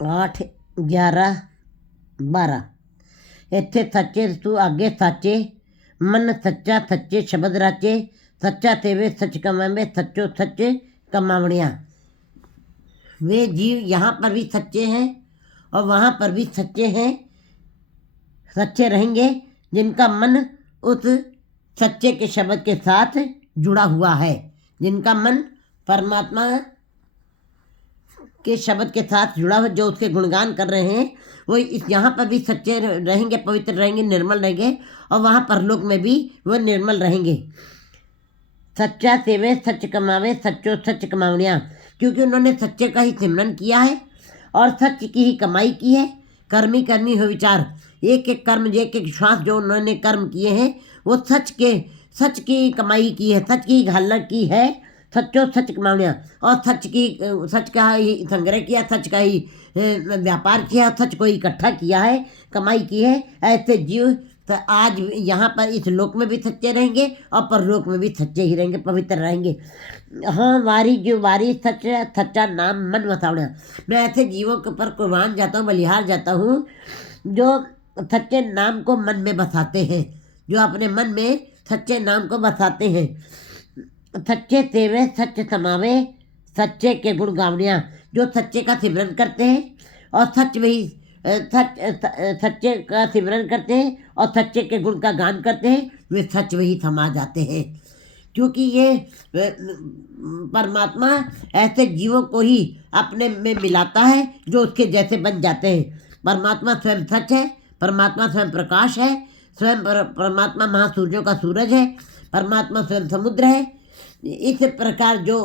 8 11 12 ਇੱਥੇ ਸੱਚੇ ਤੂੰ आगे साचे मन सच्चा सच्चे शब्द राचे सच्चा तेवे सच कमावे सच्चो सच कमावणिया। वे जीव यहाँ पर भी सच्चे हैं और वहाँ पर भी सच्चे हैं, सच्चे रहेंगे जिनका मन उस सच्चे के शब्द के साथ जुड़ा हुआ है, जिनका मन परमात्मा के शब्द के साथ जुड़ा हुआ, जो उसके गुणगान कर रहे हैं, वो इस यहाँ पर भी सच्चे रहेंगे, पवित्र रहेंगे, निर्मल रहेंगे और वहाँ परलोक में भी वो निर्मल रहेंगे। सच्चा सेवे सच कमावे सच्चो सच कमावनिया, क्योंकि उन्होंने सच्चे का ही सिमरन किया है और सच की ही कमाई की है। कर्मी कर्मी हो विचार, एक एक कर्म एक एक श्वास जो उन्होंने कर्म किए हैं वो सच की कमाई की है, सच की घालना की है, सच्चो सच कमावनिया। और सच का ही संग्रह किया, सच का ही व्यापार किया, सच को इकट्ठा किया है, कमाई की है। ऐसे जीव तो आज यहाँ पर इस लोक में भी सच्चे रहेंगे और परलोक में भी सच्चे ही रहेंगे, पवित्र रहेंगे। हाँ वारी जो वारी सच्चा नाम मन वसावना, मैं ऐसे जीवों के ऊपर कुर्बान जाता हूँ, बलिहार जाता हूँ जो सच्चे नाम को मन में बसाते हैं, जो अपने मन में सच्चे नाम को बसाते हैं। सच्चे सेवे सच समावे सच्चे के गुण गावनिया, जो सच्चे का सिमरन करते हैं और सच्चे का सिमरन करते हैं और सच्चे के गुण का गान करते हैं, वे सच वही समा जाते हैं। क्योंकि ये परमात्मा ऐसे जीवों को ही अपने में मिलाता है जो उसके जैसे बन जाते हैं। परमात्मा स्वयं सच है, परमात्मा स्वयं प्रकाश है, स्वयं परमात्मा महासूर्यों का सूरज है, परमात्मा स्वयं समुद्र है। इस प्रकार जो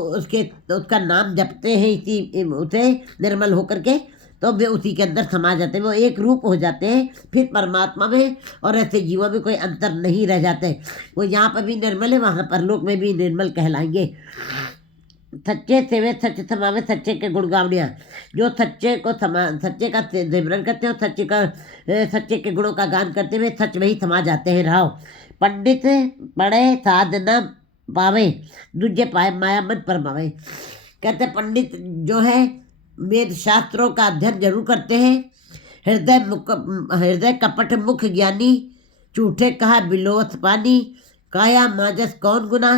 उसका नाम जपते हैं इसी उसे निर्मल होकर के, तो वे उसी के अंदर समा जाते हैं, वो एक रूप हो जाते हैं फिर परमात्मा में, और ऐसे जीवों में कोई अंतर नहीं रह जाते। वो यहाँ पर भी निर्मल है, वहाँ परलोक में भी निर्मल कहलाएंगे। सच्चे सेवे सच समावे सच्चे के गुण गावनिया, जो सच्चे का सिमरन करते हैं और सच्चे के गुणों का गान करते हुए सच में ही समा जाते हैं। राव पंडित पढ़े साध न पावे दूजे पाए माया मन परमावे। कहते पंडित जो है वेद शास्त्रों का अध्ययन जरूर करते हैं, हृदय कपट मुख ज्ञानी, झूठे कहा बिलोथ पानी, काया माजस कौन गुना,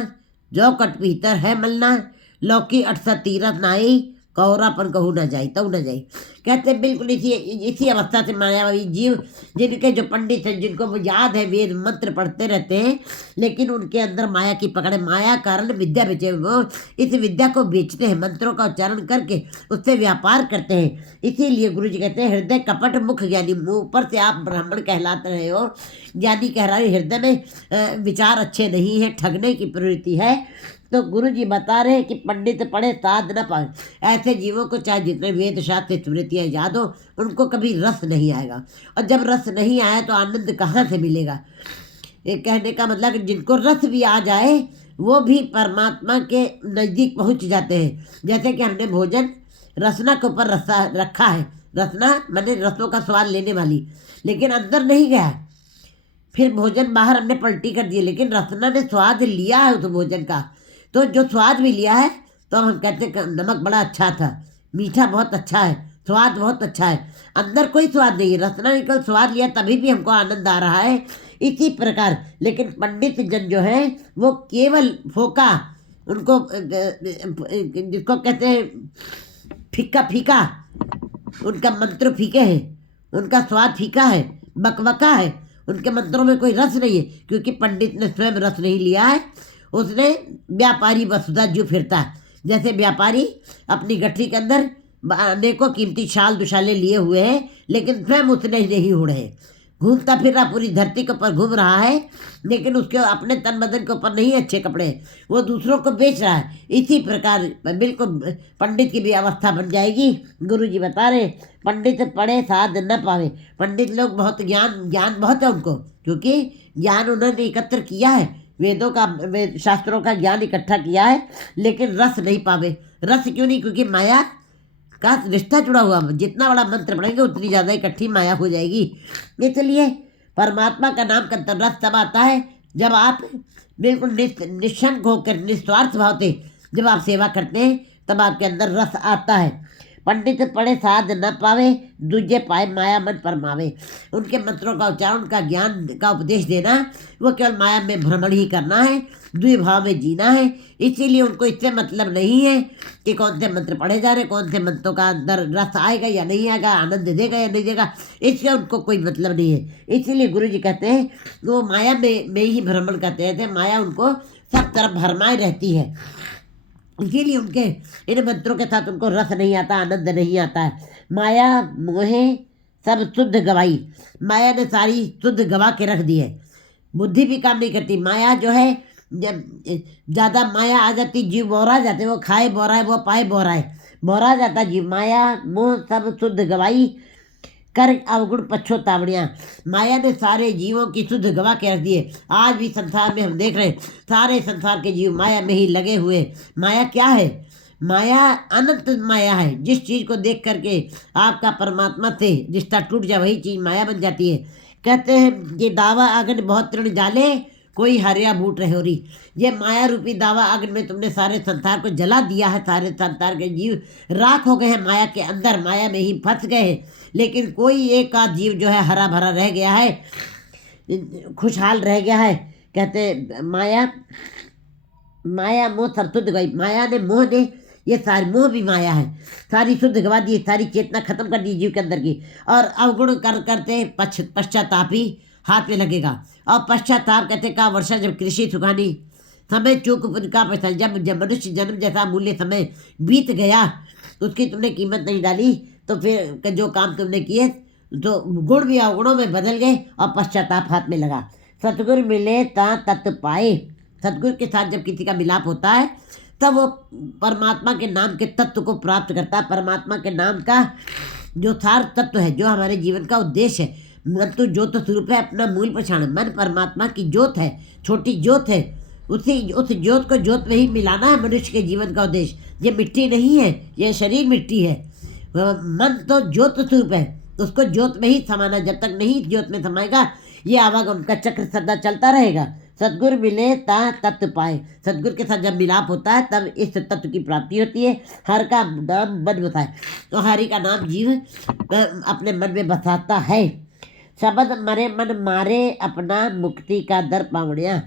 जो कट भीतर है मलना, लौकी 8 तीरथ नाई, कौरापन कहू न जाई तऊ न जाई। कहते बिल्कुल इसी अवस्था से मायावी जीव, जिनके जो पंडित हैं, जिनको वो याद है वेद मंत्र पढ़ते रहते हैं, लेकिन उनके अंदर माया की पकड़, माया कारण विद्या बेचे, वो इस विद्या को बेचते हैं, मंत्रों का उच्चारण करके उससे व्यापार करते हैं। इसीलिए गुरु जी कहते हैं हृदय कपट मुख ज्ञानी, ऊपर से आप ब्राह्मण कहलाते रहे हो, ज्ञानी कह रहा है हृदय में विचार अच्छे नहीं है, ठगने की प्रवृत्ति है। तो गुरु जी बता रहे हैं कि पंडित पढ़े साध न पाए, ऐसे जीवों को चाहे जितने वेद शास्त्र स्मृतियाँ याद हो, उनको कभी रस नहीं आएगा, और जब रस नहीं आया तो आनंद कहाँ से मिलेगा। ये कहने का मतलब जिनको रस भी आ जाए वो भी परमात्मा के नज़दीक पहुँच जाते हैं। जैसे कि हमने भोजन रसना के ऊपर रखा है, रसना मैंने रसों का स्वाद लेने वाली, लेकिन अंदर नहीं गया, फिर भोजन बाहर हमने पलटी कर दिए, लेकिन रसना ने स्वाद लिया है उस भोजन का, तो जो स्वाद भी लिया है तो हम कहते हैं नमक बड़ा अच्छा था, मीठा बहुत अच्छा है, स्वाद बहुत अच्छा है, अंदर कोई स्वाद नहीं है, रसना निकल स्वाद लिया तभी भी हमको आनंद आ रहा है। इसी प्रकार लेकिन पंडित जन जो है वो केवल फोका, उनको जिसको कहते हैं फीका फीका, उनका मंत्र फीके हैं, उनका स्वाद फीका है, बकबका है, उनके मंत्रों में कोई रस नहीं है, क्योंकि पंडित ने स्वयं रस नहीं लिया है। उसने व्यापारी वसुधा जो फिरता है, जैसे व्यापारी अपनी गठरी के अंदर अनेकों कीमती शाल दुशाले लिए हुए हैं, लेकिन स्वयं उसने नहीं हो रहे, घूमता फिर रहा पूरी धरती के ऊपर घूम रहा है, लेकिन उसके अपने तन बदन के ऊपर नहीं अच्छे कपड़े, वो दूसरों को बेच रहा है। इसी प्रकार बिल्कुल पंडित की भी अवस्था बन जाएगी। गुरु जी बता रहे पंडित पढ़े साध न पावे, पंडित लोग बहुत ज्ञान बहुत है उनको, क्योंकि ज्ञान उन्होंने एकत्र किया है, वेद शास्त्रों का ज्ञान इकट्ठा किया है, लेकिन रस नहीं पावे। रस क्यों नहीं? क्योंकि माया का रिश्ता जुड़ा हुआ, जितना बड़ा मंत्र पढ़ेंगे उतनी ज़्यादा इकट्ठी माया हो जाएगी। इसलिए परमात्मा का नाम का रस तब आता है जब आप बिल्कुल निशंक होकर निस्वार्थ भाव से जब आप सेवा करते हैं, तब आपके अंदर रस आता है। पंडित पढ़े साध न पावे, दूजे पाए माया मन परमावे। उनके मंत्रों का उच्चारण, उनका ज्ञान का उपदेश देना, वो केवल माया में भ्रमण ही करना है, द्विभाव में जीना है। इसीलिए उनको इससे मतलब नहीं है कि कौन से मंत्र पढ़े जा रहे, कौन से मंत्रों का अंदर रस आएगा या नहीं आएगा, आनंद देगा या नहीं देगा, इससे उनको कोई मतलब नहीं है। इसीलिए गुरु जी कहते हैं वो माया में ही भ्रमण करते रहते हैं, माया उनको सब तरफ भरमाए रहती है। इसीलिए उनके इन मंत्रों के साथ उनको रस नहीं आता, आनंद नहीं आता है। माया मोहे सब शुद्ध गवाई, माया ने सारी शुद्ध गवा के रख दी है। बुद्धि भी काम नहीं करती। माया जो है, जब ज़्यादा माया आ जाती जीव बोरा जाते, वो खाए बोरा है, वो पाए बोरा है, बोरा जाता जीव। माया मोह सब शुद्ध गवाई, कर अवगुण पछोतावड़ियाँ। माया ने सारे जीवों की शुद्ध गवा के रख दिए। आज भी संसार में हम देख रहे हैं सारे संसार के जीव माया में ही लगे हुए। माया क्या है? माया अनंत माया है। जिस चीज़ को देख करके आपका परमात्मा से रिश्ता टूट जाए वही चीज़ माया बन जाती है। कहते हैं ये दावा आंगन बहुत तृण जाले, कोई हरिया बूट रहे हो रही। ये माया रूपी दावा आग में तुमने सारे संसार को जला दिया है। सारे संसार के जीव राख हो गए हैं, माया के अंदर, माया में ही फंस गए हैं। लेकिन कोई एक आध जीव जो है हरा भरा रह गया है, खुशहाल रह गया है। कहते माया मोह सब शुद्ध गई। माया ने, मोह ने, ये सारी मोह भी माया है, सारी शुद्ध गवा दी, सारी चेतना खत्म कर दी जीव के अंदर की। और अवगुण करते पश्चातापी हाथ में लगेगा। और पश्चाताप कहते का वर्षा जब कृषि सुखानी, समय चूक का पैसा। जब मनुष्य जन्म जैसा मूल्य समय बीत गया, उसकी तुमने कीमत नहीं डाली, तो फिर जो काम तुमने किए तो गुण भी अवगुणों में बदल गए और पश्चाताप हाथ में लगा। सतगुरु मिले ता तत्व पाए। सतगुरु के साथ जब किसी का मिलाप होता है तब वो परमात्मा के नाम के तत्व को प्राप्त करता है। परमात्मा के नाम का जो सार तत्व है, जो हमारे जीवन का उद्देश्य है। मन तो ज्योत स्वरूप है, अपना मूल पहचान। मन परमात्मा की ज्योत है, छोटी ज्योत है। उस ज्योत को ज्योत में ही मिलाना है मनुष्य के जीवन का उद्देश्य। ये मिट्टी नहीं है, ये शरीर मिट्टी है। मन तो ज्योत स्वरूप है, उसको ज्योत में ही समाना। जब तक नहीं ज्योत में समाएगा, ये आवागमन का चक्र सदा चलता रहेगा। सदगुरु मिले ता तत्व पाए। सदगुरु के साथ जब मिलाप होता है तब इस तत्व की प्राप्ति होती है। हर का नाम मन बसाए, तो हरि का नाम जीव अपने मन में बसाता है। शब्द मरे मन मारे, अपना मुक्ति का दर पावड़िया।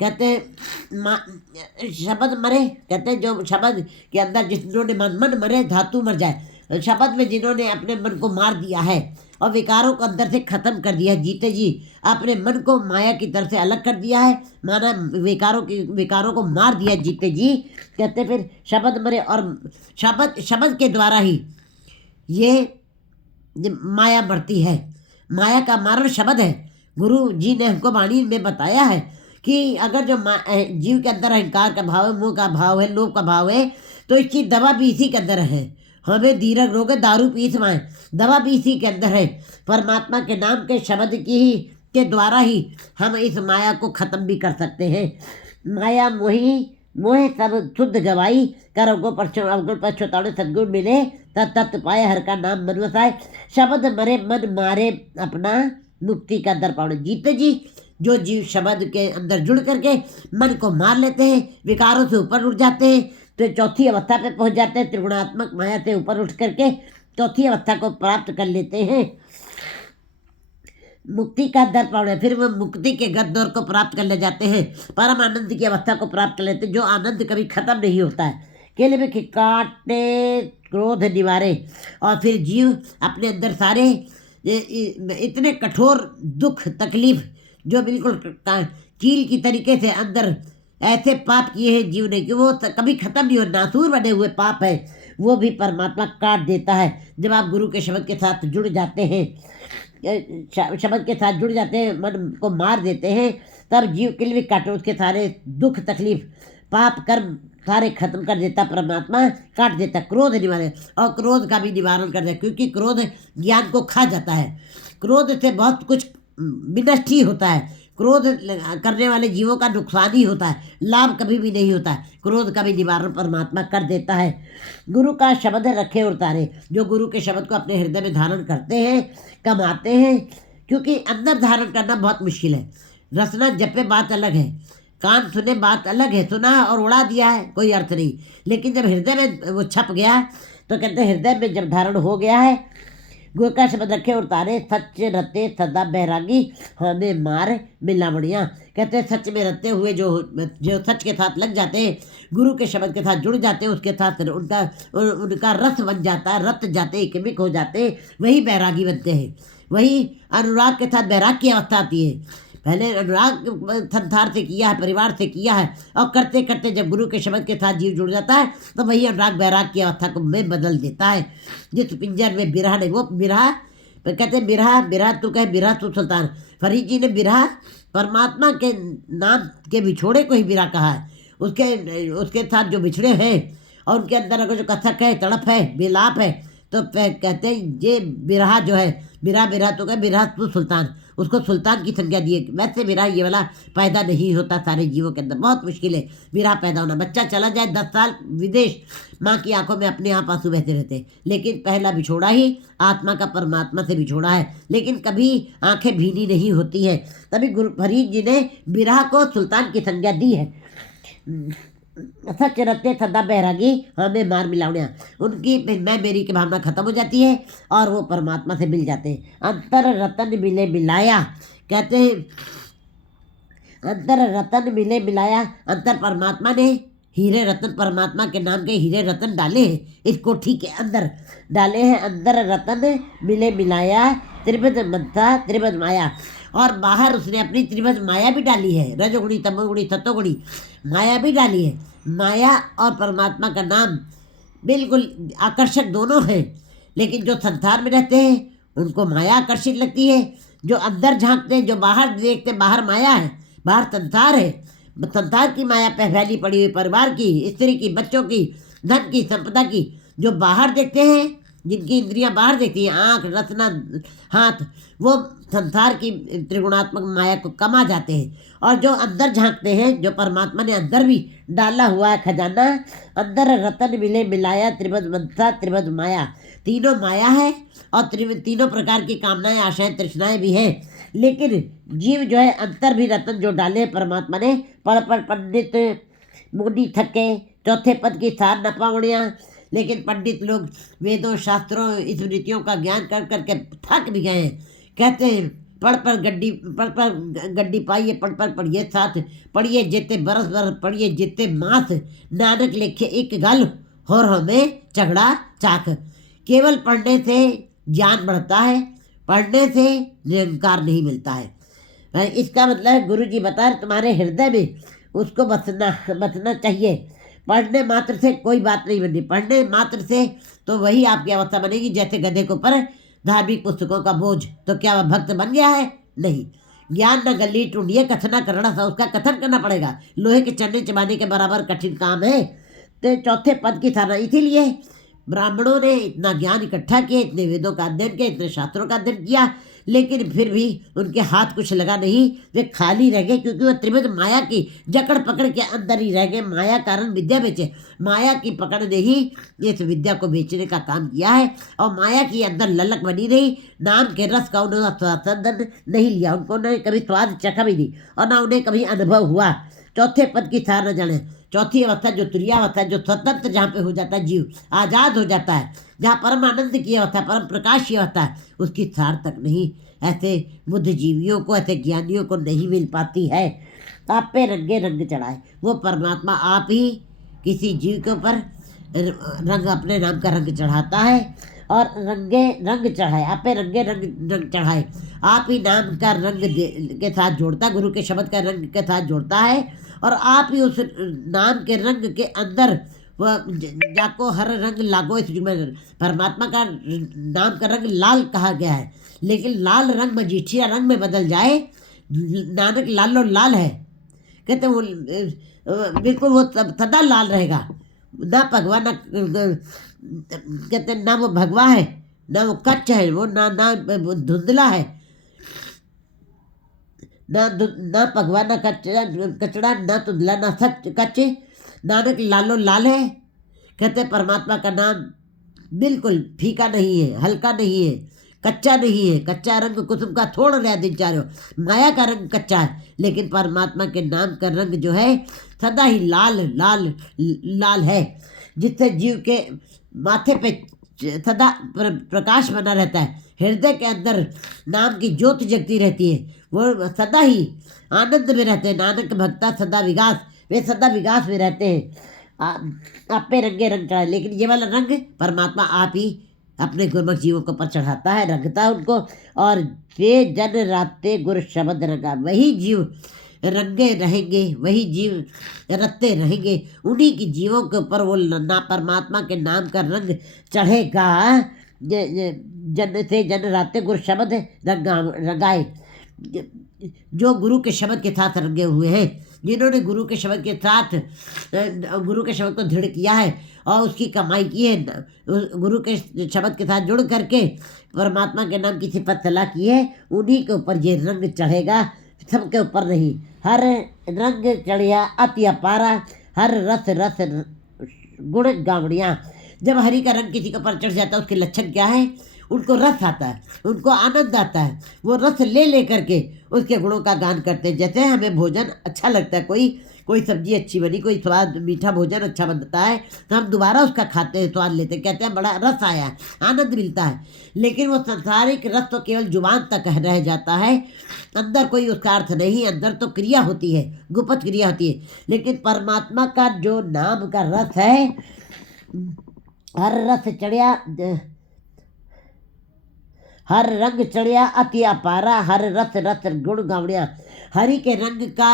कहते हैं शब्द मरे, कहते हैं जो शब्द के अंदर जिन्होंने मन मरे धातु मर जाए। शब्द में जिन्होंने अपने मन को मार दिया है और विकारों को अंदर से खत्म कर दिया है, जीते जी अपने मन को माया की तरफ से अलग कर दिया है, माना विकारों को मार दिया है जीते जी। कहते फिर शब्द मरे, और शब्द के द्वारा ही ये माया मरती है। माया का मारण शब्द है। गुरु जी ने हमको वाणी में बताया है कि अगर जो जीव के अंदर अहंकार का भाव है, मोह का भाव है, लोभ का भाव है, तो इसकी दवा भी इसी के अंदर है। हमें दीर्घ रोग दारू पी समाए, दवा भी इसी के अंदर है। परमात्मा के नाम के शब्द की ही के द्वारा ही हम इस माया को खत्म भी कर सकते हैं। माया मोहे सब शुद्ध गवाई, कर अवगुण पश्चाताप सदगुण मिले तत्व पाए, हर का नाम मन वसाए। शब्द मरे मन मारे, अपना मुक्ति का दर पावड़े। जीते जी जो जीव शब्द के अंदर जुड़ करके मन को मार लेते हैं, विकारों से ऊपर उठ जाते हैं, तो चौथी अवस्था पे पहुंच जाते हैं। त्रिगुणात्मक माया से ऊपर उठ करके चौथी अवस्था को प्राप्त कर लेते हैं, मुक्ति का दर पावड़े। फिर वो मुक्ति के गद्दौर को प्राप्त कर ले जाते हैं, परम आनंद की अवस्था को प्राप्त कर लेते हैं, जो आनंद कभी खत्म नहीं होता है। केले में काटे क्रोध निवारे, और फिर जीव अपने अंदर सारे इतने कठोर दुख तकलीफ जो बिल्कुल कील की तरीके से अंदर ऐसे पाप किए हैं जीव ने कि वो कभी खत्म नहीं हो, नासूर बने हुए पाप है, वो भी परमात्मा काट देता है। जब आप गुरु के शब्द के साथ जुड़ जाते हैं, शब्द के साथ जुड़ जाते हैं, मन को मार देते हैं, तब जीव के लिए भी काटे, उसके सारे दुख तकलीफ पाप कर्म सारे खत्म कर देता परमात्मा, काट देता। क्रोध निवारण, और क्रोध का भी निवारण कर देता, क्योंकि क्रोध ज्ञान को खा जाता है। क्रोध से बहुत कुछ विनष्ट ही होता है। क्रोध करने वाले जीवों का नुकसान ही होता है, लाभ कभी भी नहीं होता है। क्रोध का भी निवारण परमात्मा कर देता है। गुरु का शब्द रखे और तारे, जो गुरु के शब्द को अपने हृदय में धारण करते हैं, कमाते हैं, क्योंकि अंदर धारण करना बहुत मुश्किल है। रसना जपे बात अलग है, कान सुने बात अलग है, सुना और उड़ा दिया है कोई अर्थ नहीं, लेकिन जब हृदय में वो छप गया तो कहते हैं हृदय में जब धारण हो गया है, गुरु का शब्द रखे और तारे, सच रते सदा बैरागी, हमें मार मिलावड़ियाँ। कहते हैं सच में रते हुए जो सच के साथ लग जाते हैं, गुरु के शब्द के साथ जुड़ जाते हैं, उसके साथ उनका रस बन जाता है, रत जाते हैं, किमिक हो जाते हैं, वही बैरागी बनते हैं। वही अनुराग के साथ बैराग की अवस्था आती है। पहले अनुराग संसार से किया है, परिवार से किया है, और करते करते जब गुरु के शब्द के साथ जीव जुड़ जाता है तो वही अनुराग बैराग की अवस्था को में बदल देता है। जिस पिंजर में बिरहा नहीं, वो बिरहा कहते हैं बिरहा, बिरहा तू कहे बिरहा तू सुल्तान। फरीद जी ने बिरहा परमात्मा के नाम के बिछोड़े को ही बिरहा कहा है। उसके साथ जो बिछड़े हैं और उनके अंदर अगर जो कथक है, तड़प है, विलाप है, तो कहते हैं ये बिरहा जो है, बिरहा तो कहे बिरहा तू सुल्तान, उसको सुल्तान की संज्ञा दी है। वैसे बिरहा ये वाला पैदा नहीं होता सारे जीवों के अंदर, बहुत मुश्किल है बिरहा पैदा होना। बच्चा चला जाए 10 साल विदेश, माँ की आंखों में अपने आप आंसू बहते रहते, लेकिन पहला बिछोड़ा ही आत्मा का परमात्मा से बिछोड़ा है, लेकिन कभी आंखें भीनी नहीं होती हैं। तभी गुरु फरीद जी ने बिरहा को सुल्तान की संज्ञा दी है। सच रते सदा बैरागी, हमें मार मिलावड़ियाँ। उनकी मैं मेरी की भावना खत्म हो जाती है और वो परमात्मा से मिल जाते हैं। अंतर रतन मिले मिलाया, कहते हैं अंतर रतन मिले मिलाया। अंतर परमात्मा ने हीरे रतन, परमात्मा के नाम के हीरे रतन डाले हैं इस कोठी के अंदर, डाले हैं। अंदर रतन मिले मिलाया, त्रिभुज मंथा त्रिभुज माया। और बाहर उसने अपनी त्रिभुज माया भी डाली है, रजोगुणी तमोगुणी सतोगुणी माया भी डाली है। माया और परमात्मा का नाम बिल्कुल आकर्षक दोनों हैं, लेकिन जो संसार में रहते हैं उनको माया आकर्षित लगती है। जो अंदर झांकते हैं, जो बाहर देखते, बाहर माया है, बाहर संसार है, संसार की माया फैली पड़ी हुई, परिवार की, स्त्री की, बच्चों की, धन की, संपदा की। जो बाहर देखते हैं, जिनकी इंद्रियां बाहर देखती हैं, आँख, रसना, हाथ, वो संसार की त्रिगुणात्मक माया को कमा जाते हैं। और जो अंदर झांकते हैं, जो परमात्मा ने अंदर भी डाला हुआ है खजाना, अंदर रतन मिले मिलाया, त्रिभुज मंथा त्रिभुज माया। तीनों माया है और तीनों प्रकार की कामनाएं, आशाएं, तृष्णाएं भी हैं। लेकिन जीव जो है अंतर भी रतन जो डाले परमात्मा ने, पढ़ पंडित मुनि थके, चौथे पद की सार न पावड़ियाँ। लेकिन पंडित लोग वेदों, शास्त्रों, स्मृतियों का ज्ञान कर करके थक भी गए हैं। कहते हैं पढ़ पर गड्डी पाइए, पढ़ पढ़िए साथ, पढ़िए जितने बरस बरस, पढ़िए जितने मास, नानक लेखे एक गल, और हमें झगड़ा चाक। केवल पढ़ने से ज्ञान बढ़ता है, पढ़ने से निरंकार नहीं मिलता है। इसका मतलब है गुरु जी बता रहे तुम्हारे हृदय में उसको बसना चाहिए। पढ़ने मात्र से कोई बात नहीं बनती, पढ़ने मात्र से तो वही आपकी अवस्था बनेगी जैसे गधे के ऊपर धार्मिक पुस्तकों का बोझ। तो क्या वह भक्त बन गया है? नहीं। ज्ञान न गली टूंढिए, कथना करना सा, उसका कथन करना पड़ेगा। लोहे के चने चबाने के बराबर कठिन काम है। तो चौथे पद की थाना, इसीलिए ब्राह्मणों ने इतना ज्ञान इकट्ठा किया, इतने वेदों का अध्ययन किया, इतने शास्त्रों का अध्ययन किया, लेकिन फिर भी उनके हाथ कुछ लगा नहीं, वे खाली रह गए, क्योंकि वो त्रिभुज माया की जकड़ पकड़ के अंदर ही रह गए। माया कारण विद्या बेचे, माया की पकड़ ने ही इस विद्या को बेचने का काम किया है, और माया की अंदर ललक बनी रही। नाम के रस का उन्होंने स्वादन नहीं लिया, उनको ने कभी स्वाद चखा भी नहीं, और ना उन्हें कभी अनुभव हुआ। चौथे पद की थार न जाने, चौथी अवस्था जो तुरीयावस्था, जो स्वतंत्र जहाँ पे हो जाता है, जीव आज़ाद हो जाता है, जहाँ परम आनंद की अवस्था, परम प्रकाश की अवस्था है, उसकी थार तक नहीं ऐसे बुद्ध जीवियों को, ऐसे ज्ञानियों को नहीं मिल पाती है। आप पे रंगे रंग चढ़ाए, वो परमात्मा आप ही किसी जीव के ऊपर रंग, अपने नाम का रंग चढ़ाता है, और रंगे रंग चढ़ाए, आप पे रंगे रंग चढ़ाए, आप ही नाम का रंग के साथ जोड़ता है, गुरु के शब्द का रंग के साथ जोड़ता है, और आप ही उस नाम के रंग के अंदर वह जाको हर रंग लागो। इस में परमात्मा का नाम का रंग लाल कहा गया है, लेकिन लाल रंग मजीठिया रंग में बदल जाए, नानक लालो लाल है, कहते वो बिल्कुल वो सदा लाल रहेगा। ना भगवा, ना कहते ना वो भगवा है, ना वो कच्च है, वो ना धुंधला है, ना भगवा, ना कचड़ा, ना धुंधला, ना सच कच्चे, नानक लालो लाल है। कहते परमात्मा का नाम बिल्कुल फीका नहीं है, हल्का नहीं है, कच्चा नहीं है। कच्चा रंग कुसुम का थोड़ा रहा दिनचार्य, माया का रंग कच्चा है, लेकिन परमात्मा के नाम का रंग जो है सदा ही लाल लाल लाल है, जिससे जीव के माथे पे सदा प्रकाश बना रहता है, हृदय के अंदर नाम की ज्योत जगती रहती है, वो सदा ही आनंद में रहते हैं। नानक भक्ता सदा विकास, वे सदा विकास में रहते हैं। आप पे रंगे रंग चढ़ाए, लेकिन ये वाला रंग परमात्मा आप ही अपने गुरमुख जीवों के ऊपर चढ़ाता है, रंगता है उनको। और वे जन राते गुर शब्द रंगा, वही जीव रंगे रहेंगे, वही जीव रत्ते रहेंगे, उन्हीं की जीवों के ऊपर वो ना परमात्मा के नाम का रंग चढ़ेगा। जन से जन राते गुरु शब्द रंगाए, जो गुरु के शब्द के साथ रंगे हुए हैं, जिन्होंने गुरु के शब्द के साथ गुरु के शब्द को दृढ़ किया है और उसकी कमाई की है, गुरु के शब्द के साथ जुड़ करके परमात्मा के नाम की सिफत सलाह की है, उन्हीं के ऊपर ये रंग चढ़ेगा, सबके ऊपर नहीं। हर रंग चढ़िया अति अपारा, हर रस रस गुण गावड़ियाँ। जब हरि का रंग किसी के ऊपर चढ़ जाता है, उसके लक्षण क्या है? उनको रस आता है, उनको आनंद आता है, वो रस ले ले करके उसके गुणों का गान करते हैं। जैसे हमें भोजन अच्छा लगता है, कोई सब्जी अच्छी बनी, कोई स्वाद मीठा भोजन अच्छा बनता है, तो हम दोबारा उसका खाते हैं, स्वाद लेते हैं, कहते हैं बड़ा रस आया है, आनंद मिलता है। लेकिन वो सांसारिक रस तो केवल जुबान तक रह जाता है, अंदर कोई उसका अर्थ नहीं, अंदर तो क्रिया होती है, गुप्त क्रिया होती है। लेकिन परमात्मा का जो नाम का रस है, हर रस चढ़िया हर रंग चढ़िया अति अपारा, हर रस रस गुण गावड़िया। हरि के रंग का,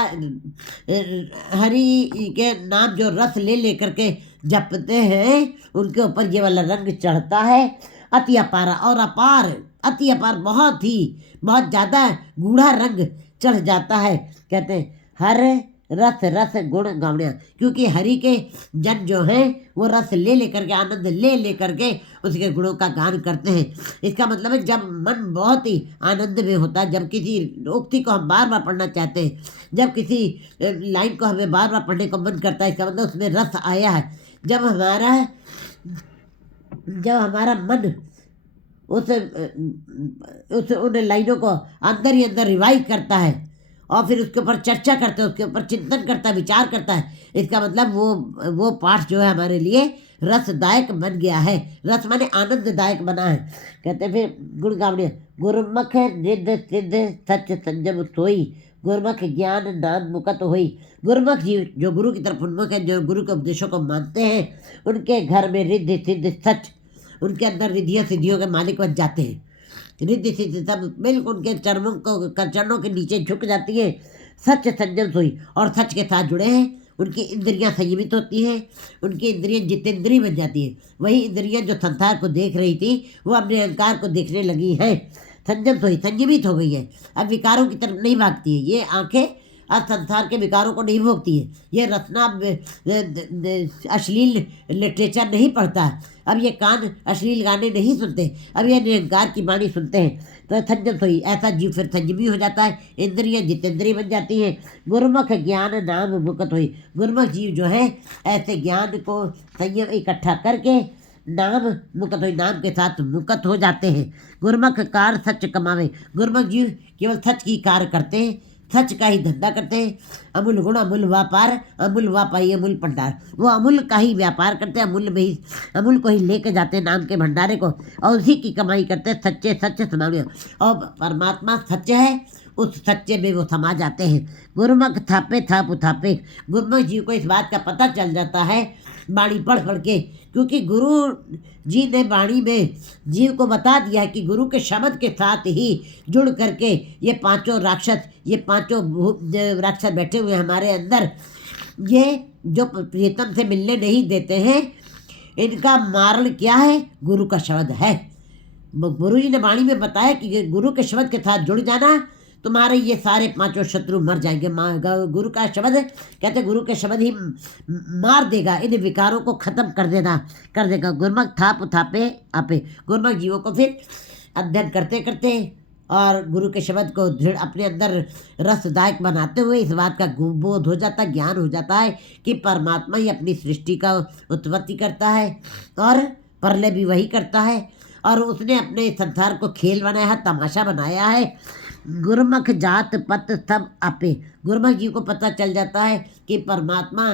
हरि के नाम जो रस ले लेकर के जपते हैं, उनके ऊपर ये वाला रंग चढ़ता है, अति अपारा। और अपार, अति अपार, बहुत ज़्यादा गूढ़ा रंग चढ़ जाता है। कहते हैं हर रस रस गुण गावड़िया, क्योंकि हरि के जन जो हैं वो रस ले लेकर के, आनंद ले लेकर के उसके गुणों का गान करते हैं। इसका मतलब है जब मन बहुत ही आनंद में होता है, जब किसी उक्ति को हम बार बार पढ़ना चाहते हैं, जब किसी लाइन को हमें बार बार पढ़ने को मन करता है, इसका मतलब उसमें रस आया है। जब हमारा मन उस उन लाइनों को अंदर ही अंदर रिवाइव करता है और फिर उसके ऊपर चर्चा करते हैं, उसके ऊपर चिंतन करता है, विचार करता है, इसका मतलब वो पाठ जो है हमारे लिए रसदायक बन गया है। रस माने आनंददायक बना है। कहते हैं फिर गुण गावड़िया, गुरुमुख निध सिद्ध सच संजम सोई, गुरुमुख ज्ञान नाम मुकत होई। गुरुमुख जीव जो गुरु की तरफ उन्मुख है, जो गुरु के उपदेशों को मानते हैं, उनके घर में रिद्धि सिद्ध सच, उनके अंदर रिद्धियाँ सिद्धियों के मालिक बन जाते हैं। रिद्धि सिद्धि सब बिल्कुल उनके चरणों के नीचे झुक जाती है। सच संयम सोई, और सच के साथ जुड़े हैं, उनकी इंद्रियां संयमित होती हैं, उनकी इंद्रियां जितेंद्रिय बन जाती हैं। वही इंद्रियां जो संसार को देख रही थी, वो अपने अहंकार को देखने लगी हैं। संयम सोई, संयमित हो गई है, अब विकारों की तरफ नहीं भागती है। ये आंखें अब संसार के विकारों को नहीं भोगती है, ये रचना अश्लील लिटरेचर नहीं पढ़ता है, अब ये कान अश्लील गाने नहीं सुनते, अब ये निरंकार की वाणी सुनते हैं। तो संयम सोई, ऐसा जीव फिर संयमी हो जाता है, इंद्रियां जितेंद्रिय बन जाती हैं। गुरुमुख ज्ञान नाम मुकत हुई, गुरुमुख जीव जो है ऐसे ज्ञान को संयम इकट्ठा करके नाम मुकत हुई, नाम के साथ मुकत हो जाते हैं। गुरुमुख कार सच कमावे, गुरुमुख जीव केवल सच की कार्य करते हैं, सच का ही धंधा करते हैं। अमूल गुण अमूल व्यापार, अमूल वापाई अमूल भंडार, वो अमूल का ही व्यापार करते हैं, अमूल को ही लेके जाते हैं नाम के भंडारे को, और उसी की कमाई करते हैं। सच्चे सच्चे समाने, और परमात्मा सच्चे है, उस सच्चे में वो समा जाते हैं। गुरुमुख थापे थाप उथापे, गुरुमुख जीव को इस बात का पता चल जाता है वाणी पढ़ पढ़ के, क्योंकि गुरु जी ने वाणी में जीव को बता दिया है कि गुरु के शब्द के साथ ही जुड़ करके ये पांचों राक्षस बैठे हुए हमारे अंदर, ये जो प्रीतम से मिलने नहीं देते हैं, इनका मारण क्या है? गुरु का शब्द है। गुरु जी ने वाणी में बताया कि गुरु के शब्द के साथ जुड़ जाना, तुम्हारे ये सारे पांचों शत्रु मर जाएंगे। गुरु का शब्द, कहते गुरु के शब्द ही मार देगा, इन विकारों को खत्म कर देगा। गुरुमुख थाप थापे आपे, गुरुमुख जीवों को फिर अध्ययन करते करते और गुरु के शब्द को अपने अंदर रसदायक बनाते हुए इस बात का बोध हो जाता, ज्ञान हो जाता है कि परमात्मा ही अपनी सृष्टि का उत्पत्ति करता है और प्रलय भी वही करता है, और उसने अपने संसार को खेल बनाया है, तमाशा बनाया है। गुरुमुख जात पत सब आपे, गुरुमुख जी को पता चल जाता है कि परमात्मा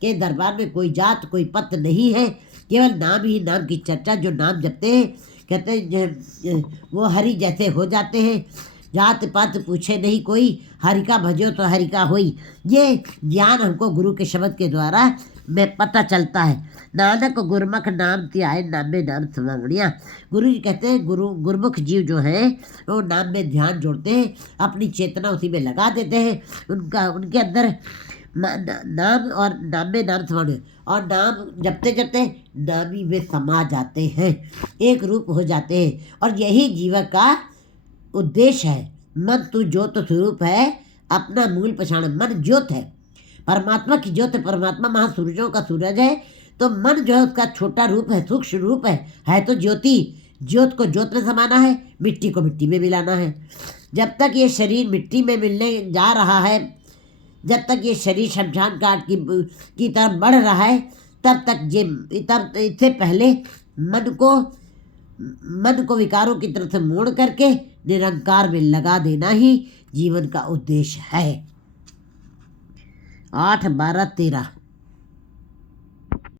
के दरबार में कोई जात कोई पत नहीं है, केवल नाम ही नाम की चर्चा। जो नाम जपते हैं कहते हैं वो हरि जैसे हो जाते हैं। जात पात पूछे नहीं कोई, हरि का भजो तो हरि का होई। ये ज्ञान हमको गुरु के शब्द के द्वारा में पता चलता है। नानक गुरमुख नाम त्याए, नामे नाम समावणिया। गुरु जी कहते हैं गुरमुख जीव जो है वो नाम में ध्यान जोड़ते हैं, अपनी चेतना उसी में लगा देते हैं। उनके अंदर नाम और नाम में नाम समावणिया, और नाम जपते जपते नामी में समा जाते हैं, एक रूप हो जाते हैं। और यही जीवन का उद्देश्य है। मन तू ज्योत स्वरूप है, अपना मूल पछाण। मन ज्योत है, परमात्मा की ज्योत है। परमात्मा महासूरजों का सूरज है, तो मन जो है उसका छोटा रूप है, सूक्ष्म रूप है तो ज्योति। ज्योत को ज्योत में समाना है, मिट्टी को मिट्टी में मिलाना है। जब तक ये शरीर मिट्टी में मिलने जा रहा है, जब तक ये शरीर शमशान घाट की तरफ बढ़ रहा है, तब इससे पहले मन को विकारों की तरफ से मोड़ करके निरंकार में लगा देना ही जीवन का उद्देश्य है। 8, 12, 13